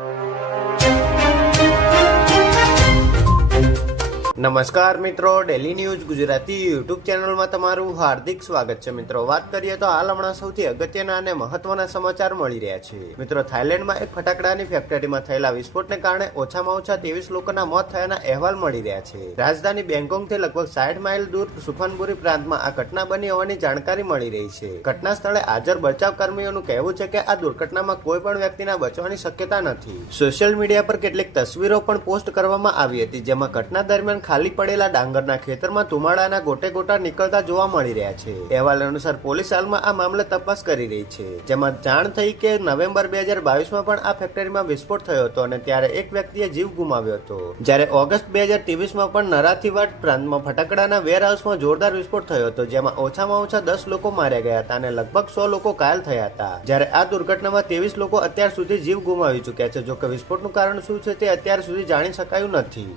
you. નમસ્કાર મિત્રો daily news Gujarati YouTube ચેનલમાં તમારું હાર્દિક સ્વાગત છે. મિત્રો, વાત કરીએ તો હાલ હમણાં સૌથી અગત્યના અને મહત્વના સમાચાર મળી રહ્યા છે. મિત્રો, થાઇલેન્ડમાં એક ફટાકડાની ફેક્ટરીમાં થયેલા વિસ્ફોટને કારણે ઓછામાં ઓછા ત્રેવીસ લોકોના મોત થયાના અહેવાલ મળી રહ્યા છે. રાજધાની બેંગકોંગથી લગભગ સાઠ માઇલ દૂર સુફાનપુરી પ્રાંતમાં આ ઘટના બની હોવાની જાણકારી મળી રહી છે. ઘટના સ્થળે હાજર બચાવ કર્મીઓનું કહેવું છે કે આ દુર્ઘટનામાં કોઈ પણ વ્યક્તિના બચવાની શક્યતા નથી. સોશિયલ મીડિયા પર કેટલીક તસવીરો પણ પોસ્ટ કરવામાં આવી હતી, જેમાં ઘટના દરમિયાન ખાલી પડેલા ડાંગરના ખેતરમાં ધુમાડાના ગોટે ગોટા નીકળતા જોવા મળી રહ્યા છે. અહેવાલ અનુસાર પોલીસ હાલમાં આ મામલે તપાસ કરી રહી છે. જેમાં જાણ થઈ કે નવેમ્બર બે હજાર બાવીસમાં પણ આ ફેક્ટરીમાં વિસ્ફોટ થયો હતો અને ત્યારે એક વ્યક્તિએ જીવ ગુમાવ્યો હતો. જ્યારે ઓગસ્ટ બે હજાર ત્રેવીસમાં પણ નરાથીવાડ પ્રાંતમાં ફટાકડાના વેરહાઉસમાં જોરદાર વિસ્ફોટ થયો હતો, જેમાં ઓછામાં ઓછા દસ લોકો માર્યા ગયા હતા અને લગભગ સો લોકો ઘાયલ થયા હતા. જ્યારે આ દુર્ઘટનામાં ત્રેવીસ લોકો અત્યાર સુધી જીવ ગુમાવી ચૂક્યા છે. જોકે વિસ્ફોટનું કારણ શું છે તે અત્યાર સુધી જાણી શકાયું નથી.